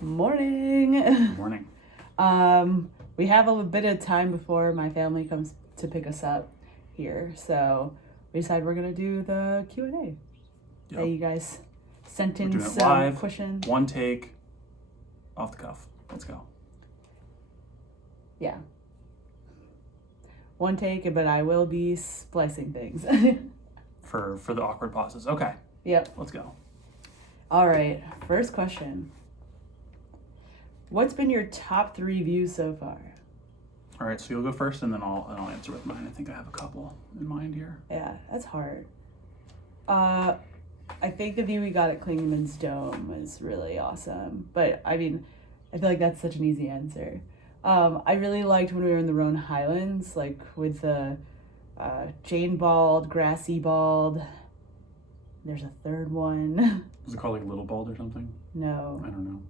Morning. Morning. We have a bit of time before my family comes to pick us up here, so we decided we're gonna do the Q&A. Yep. That you guys sent in We're doing it some live, questions. one take, off the cuff. Let's go. Yeah. One take, but I will be splicing things. For the awkward pauses. Okay. Yep. Let's go. All right. First question. What's been your top 3 views so far? All right. So you'll go first, and then I'll answer with mine. I think I have a couple in mind here. Yeah, that's hard. I think the view we got at Klingman's Dome was really awesome. But I mean, I feel like that's such an easy answer. I really liked when we were in the Roan Highlands, like with the Jane Bald, Grassy Bald. There's a third one. Was it called like Little Bald or something? No. I don't know.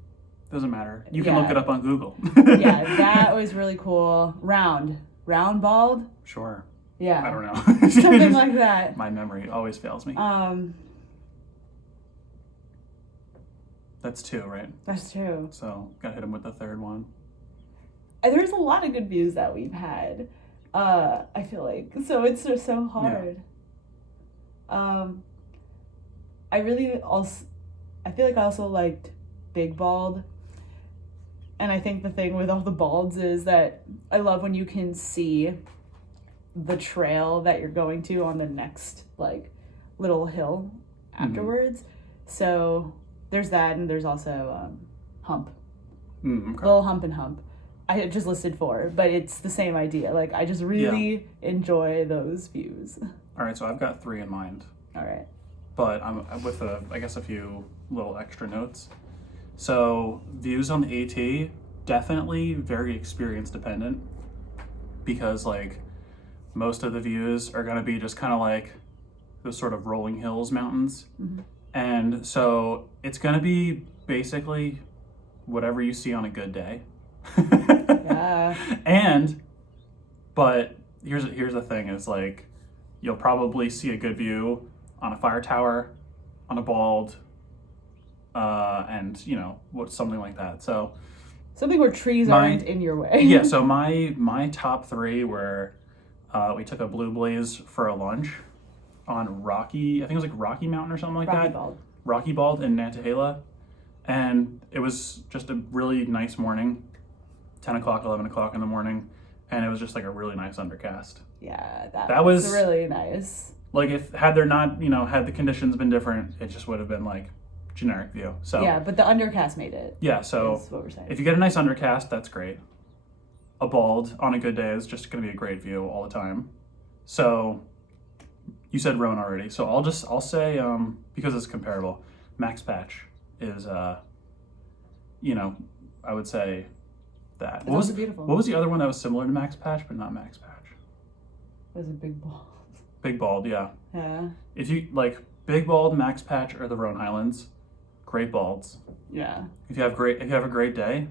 Doesn't matter. You can look it up on Google. Yeah, that was really cool. Round Bald? Sure. Yeah. I don't know. Something like that. My memory always fails me. That's 2, right? That's 2. So gotta hit him with the third one. There's a lot of good views that we've had. I feel like so it's just so hard. Yeah. I feel like I also liked Big Bald. And I think the thing with all the balds is that I love when you can see the trail that you're going to on the next like little hill afterwards. So there's that, and there's also hump. Okay. Little hump and hump. I just listed 4, but it's the same idea. Like I just really enjoy those views. All right, so I've got 3 in mind. All right. But I'm with I guess a few little extra notes. So views on the AT, definitely very experience dependent, because like most of the views are gonna be just kind of like those sort of rolling hills, mountains. Mm-hmm. And so it's gonna be basically whatever you see on a good day. Yeah. But here's the thing is like, you'll probably see a good view on a fire tower, on a bald, and something like that. So something where trees aren't in your way. Yeah. So my top 3 were, we took a Blue Blaze for a lunch on Rocky. I think it was like Rocky Mountain or something like that. Rocky Bald in Nantahala, and it was just a really nice morning, 10 o'clock, 11 o'clock in the morning, and it was just like a really nice undercast. Yeah, that was really nice. Like had the conditions been different, it just would have been like generic view. So yeah, but the undercast made it. Yeah, so is what we're saying. If you get a nice undercast, that's great. A bald on a good day is just going to be a great view all the time. So you said Roan already, so I'll say because it's comparable, Max Patch is I would say that. It's beautiful. What was the other one that was similar to Max Patch but not Max Patch? It was a Big Bald. Big Bald, yeah. Yeah. If you like Big Bald, Max Patch, or the Roan Highlands, great balds. Yeah. If you have a great day,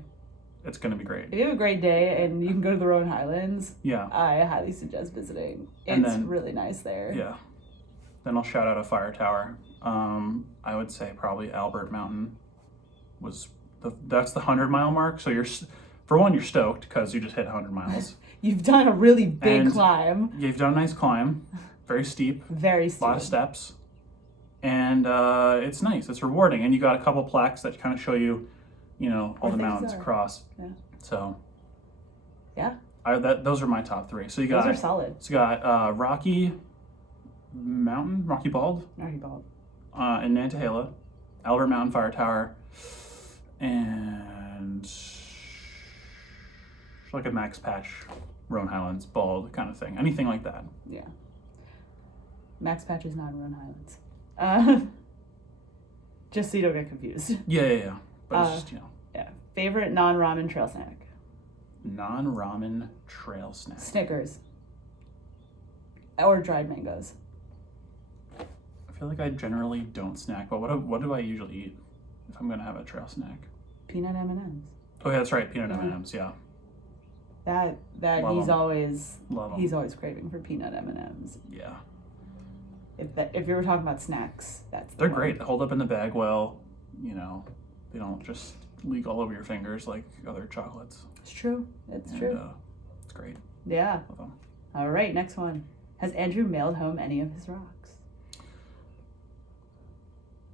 it's gonna be great. If you have a great day and you can go to the Roan Highlands, yeah, I highly suggest visiting. It's really nice there. Yeah. Then I'll shout out a fire tower. I would say probably Albert Mountain was that's the 100-mile mark. So you're stoked because you just hit 100 miles. You've done a really big climb. Yeah, you've done a nice climb. Very steep. Very steep. A lot of steps. And it's nice. It's rewarding. And you got a couple plaques that kind of show you, all the mountains across. Yeah. So. Yeah. Those are my top 3. So you got. Those are solid. So you got Rocky Mountain, Rocky Bald. Rocky Bald. In Nantahala, Albert Mountain Fire Tower, and like a Max Patch, Roan Highlands, Bald kind of thing. Anything like that. Yeah. Max Patch is not in Roan Highlands. Just so you don't get confused. Yeah. But it's just, Yeah. Favorite non-ramen trail snack? Non-ramen trail snack. Snickers. Or dried mangoes. I feel like I generally don't snack, but what do I usually eat if I'm gonna have a trail snack? Peanut M&Ms. Oh yeah, that's right, peanut M&Ms. Yeah. That he's always craving for peanut M&Ms. Yeah. If you were talking about snacks, they're great. They hold up in the bag well. They don't just leak all over your fingers like other chocolates. It's true. It's true. It's great. Yeah. Love them. All right, next one. Has Andrew mailed home any of his rocks?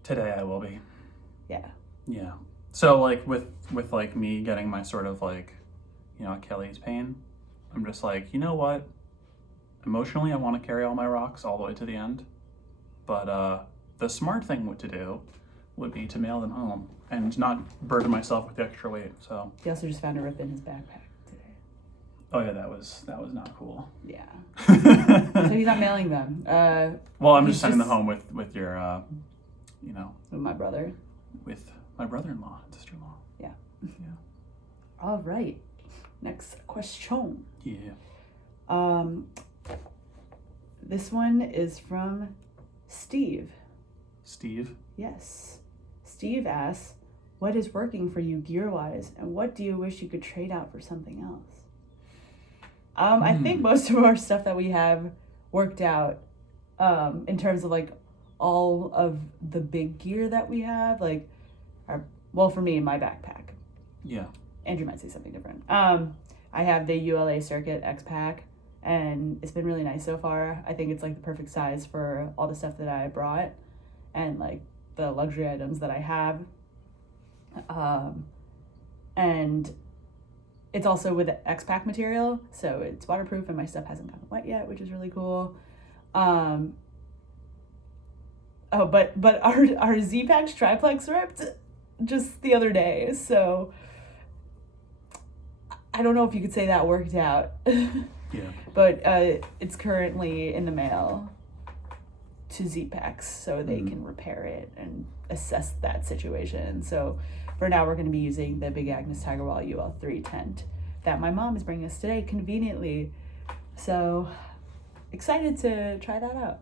Today I will be. Yeah. Yeah. So like with like me getting my sort of like, Achilles pain, I'm just like, you know what? Emotionally, I want to carry all my rocks all the way to the end. But the smart thing to do would be to mail them home and not burden myself with the extra weight. So He also just found a rip in his backpack today. oh yeah, that was not cool. Yeah. So he's not mailing them. Well, I'm just sending them home with your, With my brother. with my brother-in-law and sister-in-law. Yeah. Yeah. All right. Next question. Yeah. This one is from Steve. Steve. Yes. Steve asks, what is working for you gear-wise, and what do you wish you could trade out for something else? I think most of our stuff that we have worked out in terms of like all of the big gear that we have, like for me, my backpack. Yeah. Andrew might say something different. I have the ULA Circuit X-Pack, and it's been really nice so far. I think it's like the perfect size for all the stuff that I brought and like the luxury items that I have. And it's also with X-Pack material, so it's waterproof and my stuff hasn't gotten wet yet, which is really cool. But our Z-Packs triplex ripped just the other day, so I don't know if you could say that worked out. Yeah. But it's currently in the mail to Z-Packs so they can repair it and assess that situation. So for now, we're going to be using the Big Agnes Tigerwall UL3 tent that my mom is bringing us today conveniently. So excited to try that out.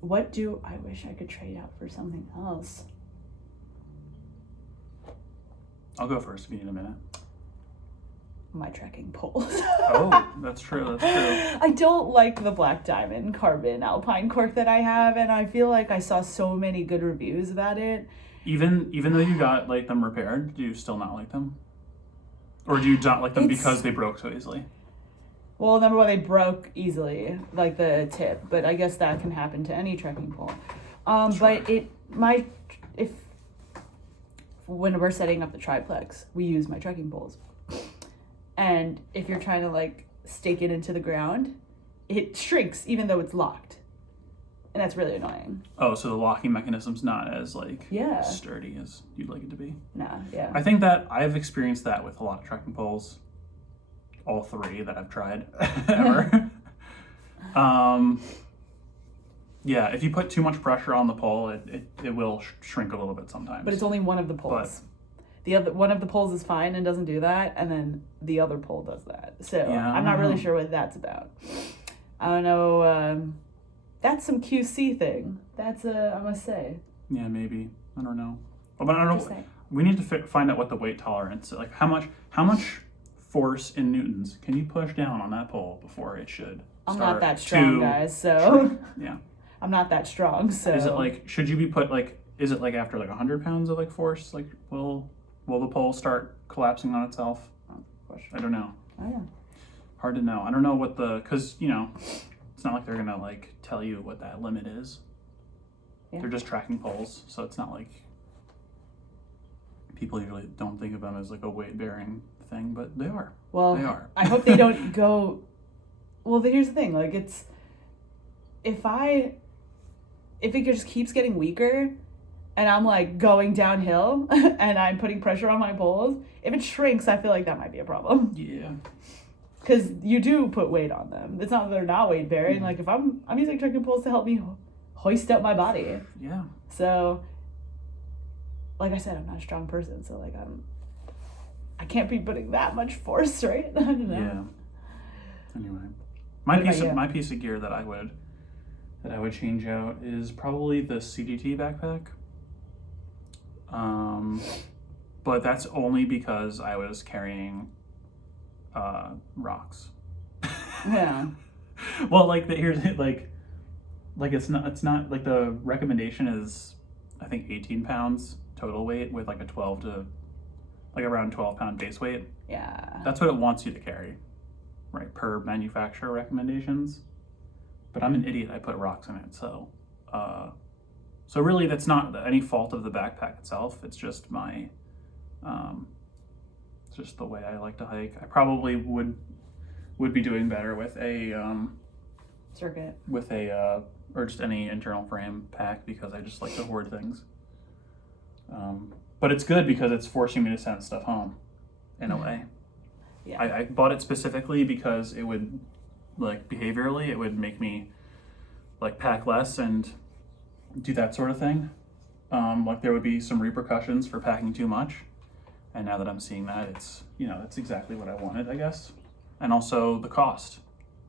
What do I wish I could trade out for something else? I'll go first if you need a minute. My trekking poles. Oh, that's true. I don't like the black diamond carbon alpine cork that I have, and I feel like I saw so many good reviews about it. Even though you got like them repaired, do you still not like them? Or do you not like them because they broke so easily? Well, number one, they broke easily, like the tip, but I guess that can happen to any trekking pole. But when we're setting up the triplex, we use my trekking poles. And if you're trying to like stake it into the ground, it shrinks even though it's locked. And that's really annoying. Oh, so the locking mechanism's not as like Yeah. sturdy as you'd like it to be. Nah, yeah. I think that I've experienced that with a lot of trekking poles. All three that I've tried ever. Yeah, if you put too much pressure on the pole, it will shrink a little bit sometimes. But it's only one of the poles. The other one of the poles is fine and doesn't do that, and then the other pole does that. So yeah, I'm not really sure what that's about. I don't know. That's some QC thing. That's I must say. Yeah, maybe. I don't know. But I don't. Say. We need to find out what the weight tolerance, like how much force in newtons can you push down on that pole before it should. I'm not that strong, guys. So shrink? Yeah. I'm not that strong. So is it like should you be put like? Is it like after like 100 pounds of like force? Like will the pole start collapsing on itself? I don't know. Oh yeah. Hard to know. I don't know what because it's not like they're gonna like tell you what that limit is. Yeah. They're just tracking poles, so it's not like people usually don't think of them as like a weight bearing thing, but they are. Well, they are. I hope they don't go. Well, here's the thing. Like if it just keeps getting weaker, and I'm like going downhill, and I'm putting pressure on my poles, if it shrinks, I feel like that might be a problem. Yeah. Because you do put weight on them. It's not that they're not weight bearing. Mm-hmm. Like if I'm using trekking poles to help me hoist up my body. Yeah. So, like I said, I'm not a strong person, so like I can't be putting that much force, right? I don't know. Yeah. Anyway, my piece of gear that I would change out is probably the CDT backpack. But that's only because I was carrying rocks. Yeah. Well, like here's like it's not like the recommendation is I think 18 pounds total weight with like a 12 to like around 12-pound base weight. Yeah. That's what it wants you to carry, right? Per manufacturer recommendations. But I'm an idiot. I put rocks in it, so really that's not any fault of the backpack itself. It's just my it's just the way I like to hike. I probably would be doing better with a circuit, with a or just any internal frame pack, because I just like to hoard things. But it's good because it's forcing me to send stuff home in a way. Yeah. I bought it specifically because it would, like, behaviorally, it would make me like pack less and do that sort of thing. Like there would be some repercussions for packing too much. And now that I'm seeing that, it's, that's exactly what I wanted, I guess. And also the cost.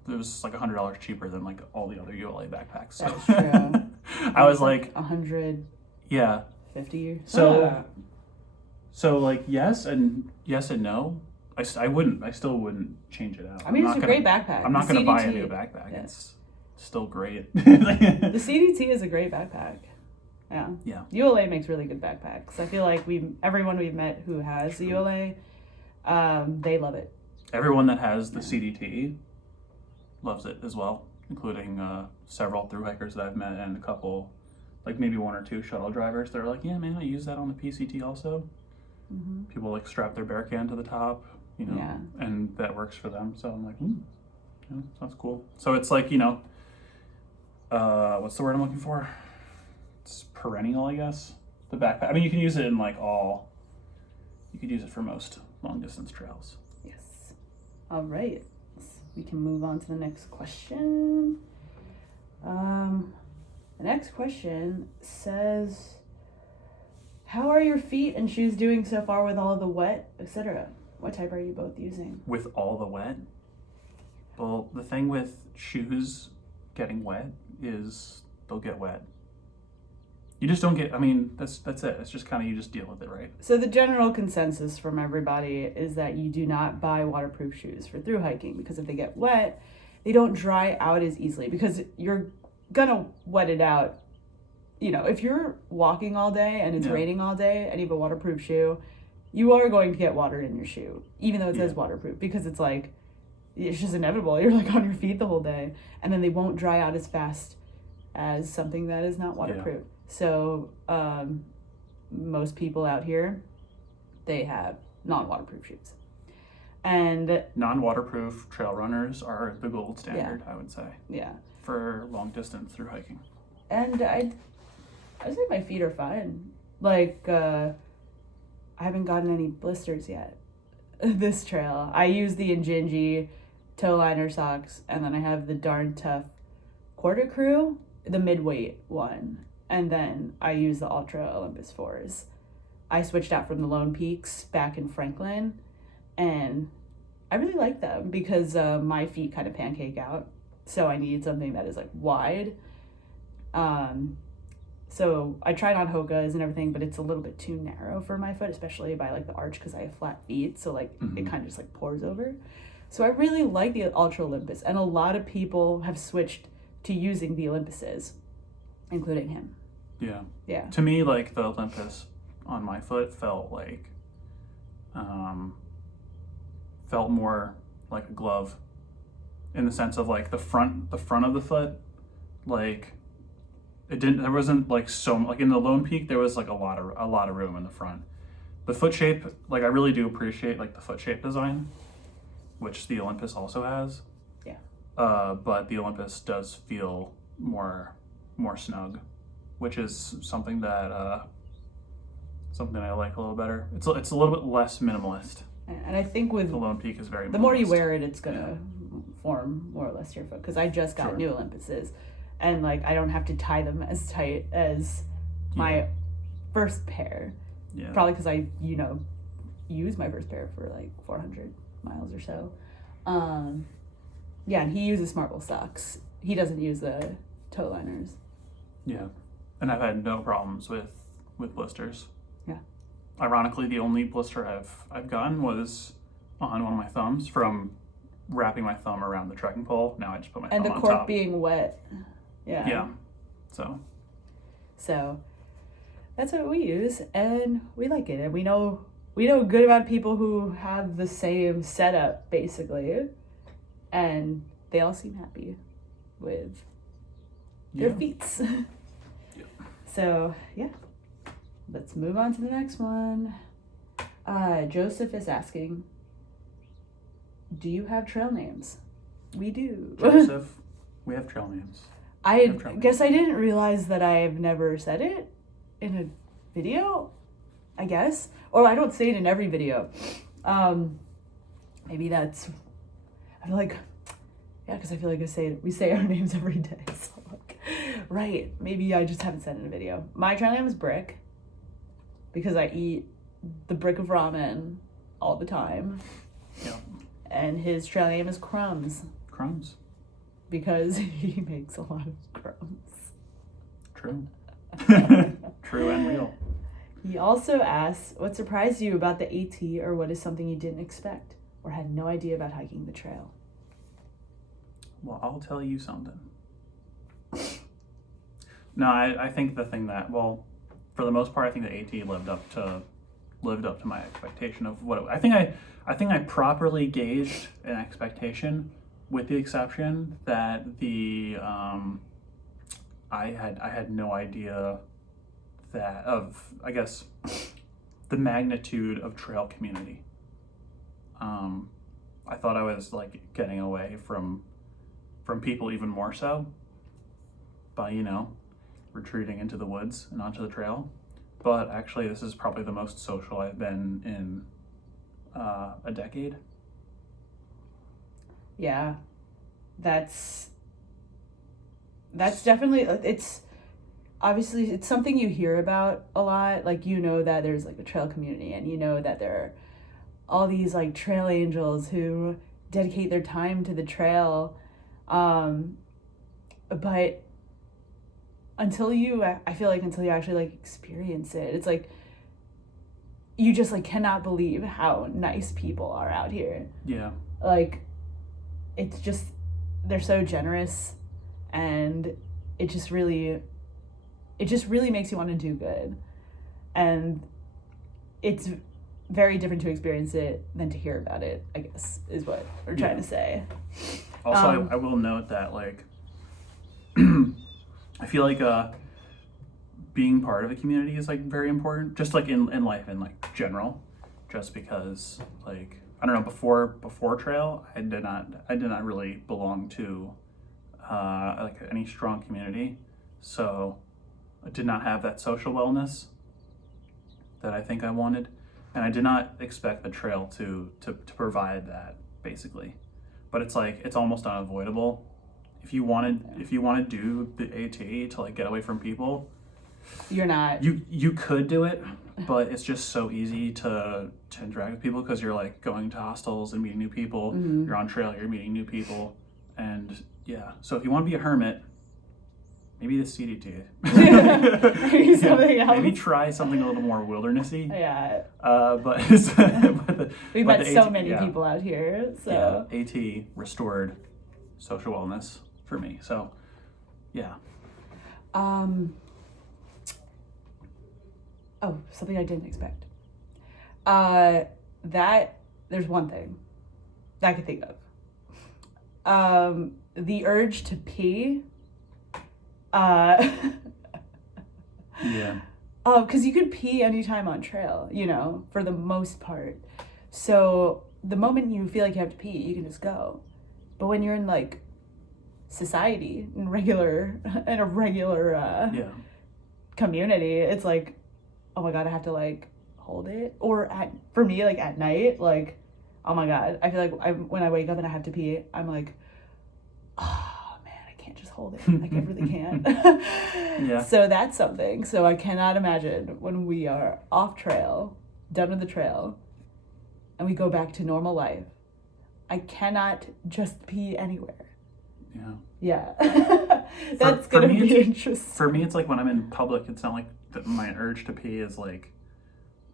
It was like $100 cheaper than like all the other ULA backpacks. So. That's true. I was like 150. Yeah. So like yes and no. I still wouldn't change it out. I mean, it's a great backpack. I'm not going to buy a new backpack. Yeah. It's still great. The CDT is a great backpack. Yeah. Yeah. ULA makes really good backpacks. I feel like everyone we've met who has the ULA, they love it. Everyone that has the CDT loves it as well, including several thru hikers that I've met and a couple, like maybe one or two shuttle drivers. They're like, yeah, man, I use that on the PCT also. Mm-hmm. People like strap their bear can to the top, and that works for them. So I'm like, sounds cool. So it's like, what's the word I'm looking for? It's perennial, I guess. The backpack. I mean, you can use it in you could use it for most long distance trails. Yes. All right. We can move on to the next question. The next question says, how are your feet and shoes doing so far with all the wet, etc.? What type are you both using? With all the wet? Well, the thing with shoes getting wet is they'll get wet. You just don't get, that's it. It's just kind of, you just deal with it, right? So the general consensus from everybody is that you do not buy waterproof shoes for thru hiking, because if they get wet, they don't dry out as easily, because you're gonna wet it out. If you're walking all day and it's raining all day and you have a waterproof shoe, you are going to get water in your shoe, even though it says waterproof, because it's just inevitable. You're like on your feet the whole day, and then they won't dry out as fast as something that is not waterproof. Yeah. So most people out here, they have non-waterproof shoes. And non-waterproof trail runners are the gold standard, I would say. Yeah. For long distance thru hiking. And I'd say my feet are fine. I haven't gotten any blisters yet this trail. I use the Injinji toe liner socks, and then I have the Darn Tough Quarter Crew, the mid-weight one. And then I use the Ultra Olympus 4s. I switched out from the Lone Peaks back in Franklin, and I really like them because my feet kind of pancake out. So I need something that is wide. So I tried on Hoka's and everything, but it's a little bit too narrow for my foot, especially by the arch, because I have flat feet. So it kind of just pours over. So I really like the Ultra Olympus, and a lot of people have switched to using the Olympuses, including him. Yeah. Yeah. To me, the Olympus on my foot felt felt more like a glove, in the sense of the front of the foot, there wasn't so in the Lone Peak there was a lot of room in the front. The foot shape, I really do appreciate the foot shape design, which the Olympus also has. Yeah. But the Olympus does feel more snug, which is something that I like a little better. It's a little bit less minimalist. And I think with the Lone Peak is very minimalist. The more you wear it, it's gonna form more or less to your foot. Because I just got new Olympuses, and I don't have to tie them as tight as my first pair. Yeah. Probably because I used my first pair for 400 miles or so. And he uses Smartwool socks. He doesn't use the toe liners. Yeah, and I've had no problems with blisters. Yeah. Ironically, the only blister I've gotten was on one of my thumbs from wrapping my thumb around the trekking pole. Now I just put my thumb on top. And the cork being wet. Yeah. Yeah. So that's what we use, and we like it. And we know a good amount of people who have the same setup, basically, and they all seem happy with their feats. Yeah. So, yeah. Let's move on to the next one. Joseph is asking, do you have trail names? We do. Joseph, we have trail names. I guess I didn't realize that I've never said it in a video, I guess. Or I don't say it in every video. Maybe that's, I feel like, yeah, because I feel like we say our names every day. So like, right, maybe I just haven't said it in a video. My trail name is Brick, because I eat the brick of ramen all the time. Yeah. And his trail name is Crumbs. Crumbs. Because he makes a lot of crumbs. True. True and real. He also asks, what surprised you about the AT, or what is something you didn't expect or had no idea about hiking the trail? Well, I'll tell you something. No, I think the thing that, well, for the most part, I think the AT lived up to my expectation of what I think I properly gauged an expectation, with the exception that I had no idea that I guess the magnitude of trail community. I thought I was like getting away from people even more so by, retreating into the woods and onto the trail. But actually, this is probably the most social I've been in a decade. Yeah, that's definitely, it's obviously, it's something you hear about a lot. Like, that there's like a trail community, and that there are all these like trail angels who dedicate their time to the trail. But until you actually like experience it, it's like you just like cannot believe how nice people are out here. Yeah. Like, it's just, they're so generous, and it just really makes you want to do good. And it's very different to experience it than to hear about it, I guess, is what we're trying to say. Also, I will note that, like, I feel like being part of a community is like very important, just like in life in like general, just because, like, I don't know, before trail, I did not really belong to like any strong community, so I did not have that social wellness that I think I wanted, and I did not expect the trail to provide that, basically. But it's like, it's almost unavoidable. If you want to do the AT to like get away from people, you could do it, but it's just so easy to interact with people, because you're like going to hostels and meeting new people. Mm-hmm. You're on trail, you're meeting new people, and yeah. So if you want to be a hermit, maybe the CDT. Maybe something else. Maybe try something a little more wildernessy. Yeah. We've met so many people out here. So yeah, AT restored social wellness for me. So yeah. Oh, something I didn't expect. That there's one thing that I could think of. The urge to pee. Yeah. Because you could pee anytime on trail, for the most part. So the moment you feel like you have to pee, you can just go. But when you're in like society, in a regular community, it's like, oh my God, I have to like hold it. Or for me, like at night, like, oh my God, I feel like when I wake up and I have to pee, I'm like, oh man, I can't just hold it. Like, I really can't. Yeah. So that's something. So I cannot imagine when we are off trail, done with the trail, and we go back to normal life. I cannot just pee anywhere. Yeah. Yeah. That's going to be interesting. For me, it's like when I'm in public, it's not like my urge to pee is like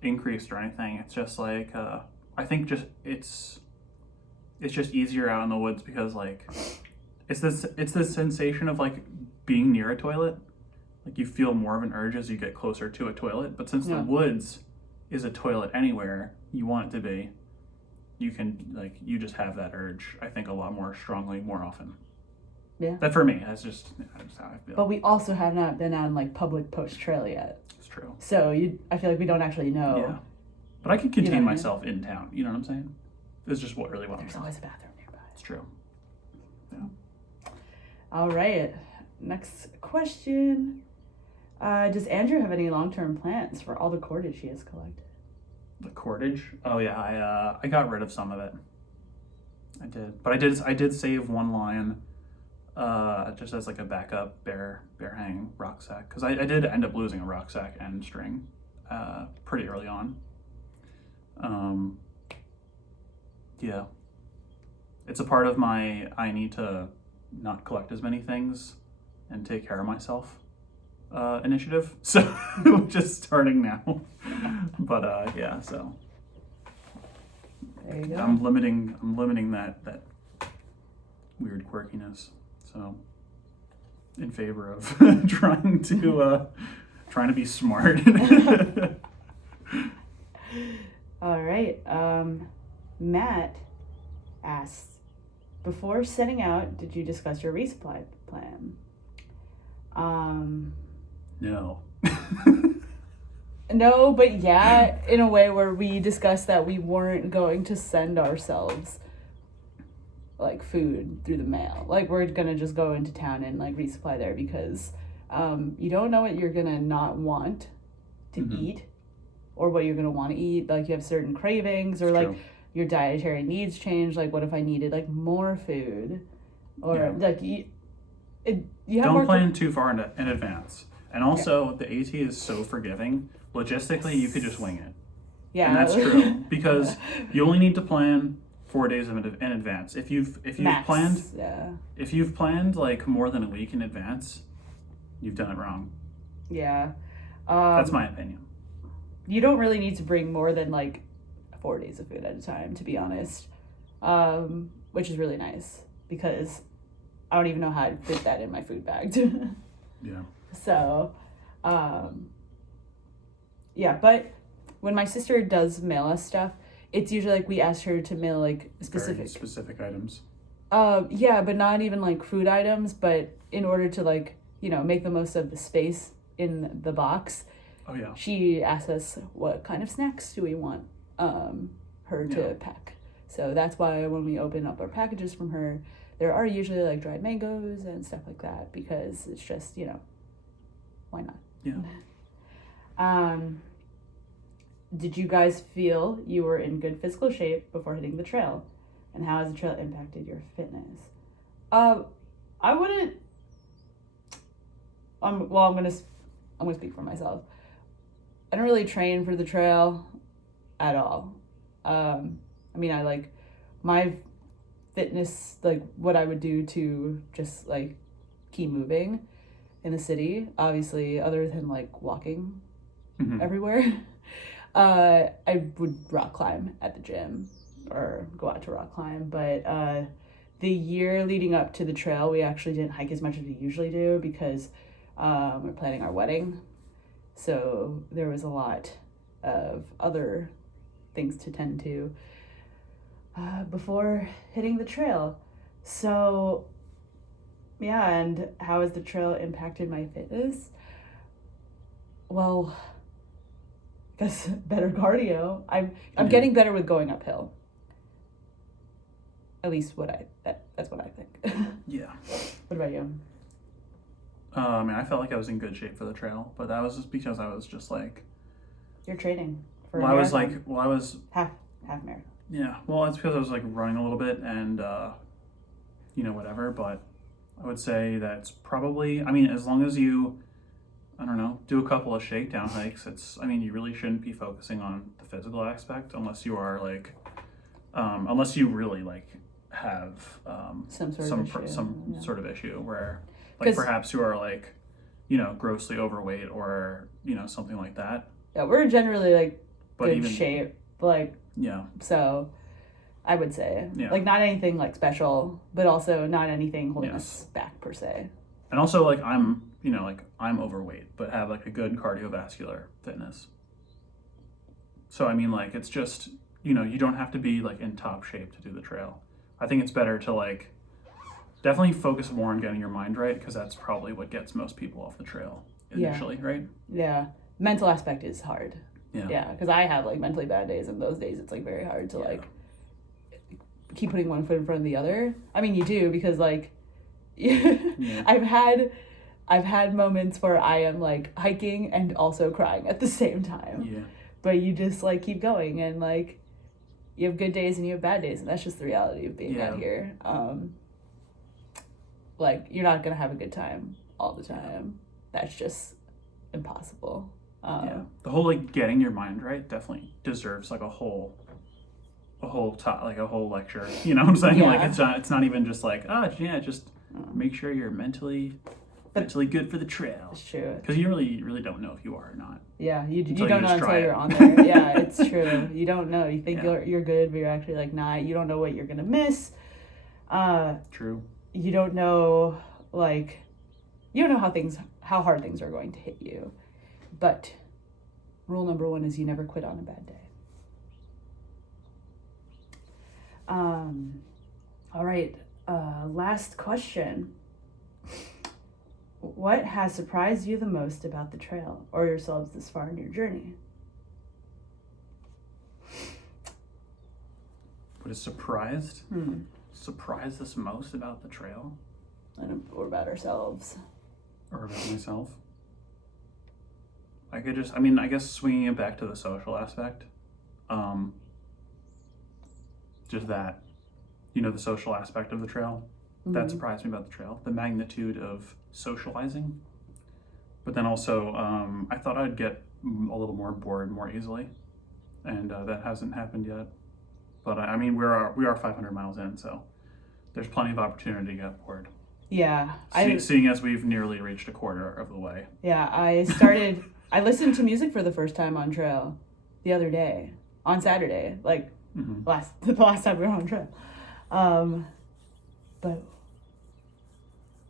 increased or anything. It's just like, I think it's just easier out in the woods, because like, it's this sensation of like being near a toilet. like you feel more of an urge as you get closer to a toilet. But since Yeah. the woods is a toilet anywhere you want it to be, you can like you just have that urge. I think a lot more strongly, more often. Yeah. But for me, that's just how I feel. But we also have not been on like public post trail yet. It's true. So I feel like we don't actually know. Yeah. But I can contain You know what I mean? myself in town. You know what I'm saying? It's just what I'm There's saying. always a bathroom nearby. It's true. All right. Next question. Does Andrew have any long-term plans for all the cordage he has collected? The cordage? Oh yeah, I got rid of some of it. I did. But I did save one lion just as like a backup bear hang rucksack. Because I did end up losing a rucksack and string pretty early on. Yeah. It's a part of my I need to not collect as many things and take care of myself initiative. So just starting now. But yeah, so There you go. I'm limiting that weird quirkiness. So in favor of trying to be smart. All right. Matt asks, before setting out, did you discuss your resupply plan? No. No, but yeah, in a way where we discussed that we weren't going to send ourselves like food through the mail. Like we're gonna just go into town and like resupply there because you don't know what you're gonna not want to eat or what you're gonna want to eat. Like you have certain cravings or like your dietary needs change. Like what if I needed like more food or like you have don't plan too far in advance. And also the AT is so forgiving. Logistically, you could just wing it. Yeah, and that's true because you only need to plan 4 days in advance. If you've planned like more than a week in advance, you've done it wrong. Yeah, that's my opinion. You don't really need to bring more than like 4 days of food at a time, to be honest, which is really nice because I don't even know how to fit that in my food bag. Yeah. So, yeah, but when my sister does mail us stuff, it's usually like we ask her to mail like specific items. Yeah, but not even like food items, but in order to like, make the most of the space in the box. Oh yeah. She asks us what kind of snacks do we want her to pack. So that's why when we open up our packages from her, there are usually like dried mangoes and stuff like that because it's just, why not? Yeah. Did you guys feel you were in good physical shape before hitting the trail? And how has the trail impacted your fitness? I wouldn't. I'm gonna speak for myself. I don't really train for the trail at all. I like my fitness, like what I would do to just like keep moving in the city, obviously, other than like walking everywhere. I would rock climb at the gym or go out to rock climb. But the year leading up to the trail, we actually didn't hike as much as we usually do because we're planning our wedding. So there was a lot of other things to tend to before hitting the trail. So yeah, and how has the trail impacted my fitness? Well, I guess better cardio. I'm getting better with going uphill. At least that's what I think. Yeah. What about you? I felt like I was in good shape for the trail, but that was just because I was just like. You're training for. I was half marathon. Yeah, well, it's because I was like running a little bit and whatever. But I would say that's probably. As long as you, I don't know, do a couple of shakedown hikes. You really shouldn't be focusing on the physical aspect unless you are like, unless you really like have some sort of issue where. Like perhaps you are like, grossly overweight or, something like that. Yeah, we're generally like good shape. Like, yeah. So I would say, like not anything like special, but also not anything holding us back per se. And also like I'm you know, like I'm overweight, but have like a good cardiovascular fitness. So, I mean, like, it's just, you know, you don't have to be like in top shape to do the trail. I think it's better to like definitely focus more on getting your mind right, because that's probably what gets most people off the trail initially, right? Yeah. Mental aspect is hard. Yeah. Yeah, because I have like mentally bad days, and those days it's like very hard to like keep putting one foot in front of the other. I mean, you do, because like I've had moments where I am like hiking and also crying at the same time. Yeah. But you just like keep going, and like you have good days and you have bad days, and that's just the reality of being out here. Like, you're not gonna have a good time all the time. That's just impossible. The whole like getting your mind right definitely deserves like a whole lecture. You know what I'm saying? Like it's not even just like, just make sure you're mentally good for the trail. It's true. Because you really don't know if you are or not. Yeah, you don't know just until you're on there. Yeah, it's true. You don't know. You think you're good, but you're actually like not. You don't know what you're gonna miss. True. You don't know how hard things are going to hit you. But rule number 1 is you never quit on a bad day. All right. Last question. What has surprised you the most about the trail or yourselves this far in your journey? What is surprised us most about the trail? Or about ourselves. Or about myself? I guess swinging it back to the social aspect. Just that, you know, the social aspect of the trail. That surprised me about the trail. The magnitude of socializing. But then also, I thought I'd get a little more bored more easily. And that hasn't happened yet. But I mean, we are 500 miles in, so there's plenty of opportunity to get bored. Yeah. Seeing as we've nearly reached a quarter of the way. Yeah, I listened to music for the first time on trail the other day, on Saturday, like the last time we were on trail. But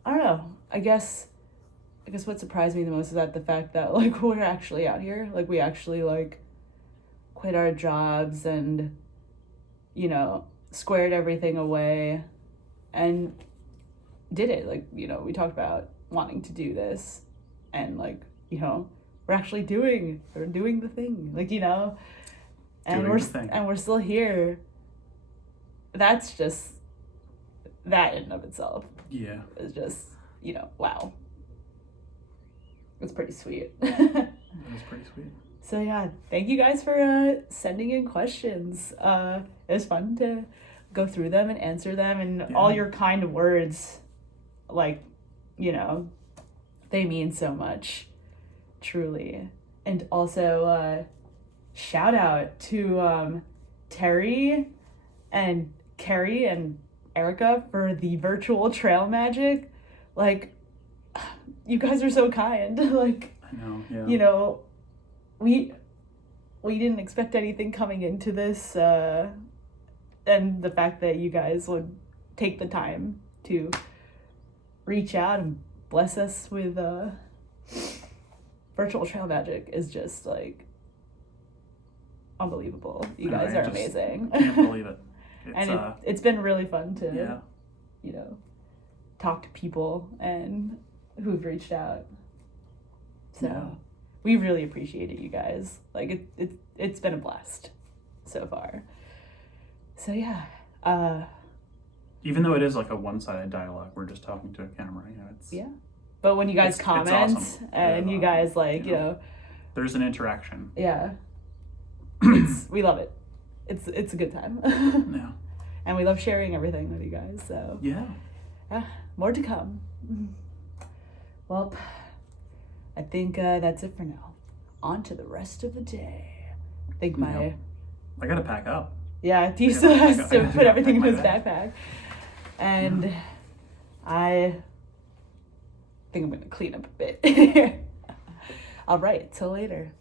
I don't know. I guess what surprised me the most is that the fact that like we're actually out here, like we actually like quit our jobs and, you know, squared everything away and did it. Like, you know, we talked about wanting to do this, and like, you know, we're actually doing the thing, like, you know, and we're still here. That's just, that in and of itself is just, you know, wow. It's pretty sweet. That is pretty sweet. So yeah, thank you guys for sending in questions. It was fun to go through them and answer them, and all your kind words, like, you know, they mean so much, truly. And also shout out to Terry and Carrie and Erica for the virtual trail magic. Like, you guys are so kind. Like, I know, yeah. You know, we didn't expect anything coming into this, and the fact that you guys would take the time to reach out and bless us with virtual trail magic is just like unbelievable. You guys are amazing. I can't believe it. It's been really fun to you know, talk to people and who've reached out. So we really appreciate it, you guys. Like it's been a blast so far. So even though it is like a one-sided dialogue, we're just talking to a camera, you know, it's but when you guys comment, it's awesome. And you guys like, you know, there's an interaction. Yeah. We love it. It's a good time. Yeah. And we love sharing everything with you guys, so yeah, more to come. Well, I think that's it for now. On to the rest of the day. I think I gotta pack up. Yeah, he still has to put everything in his backpack. And I think I'm gonna clean up a bit. All right, till later.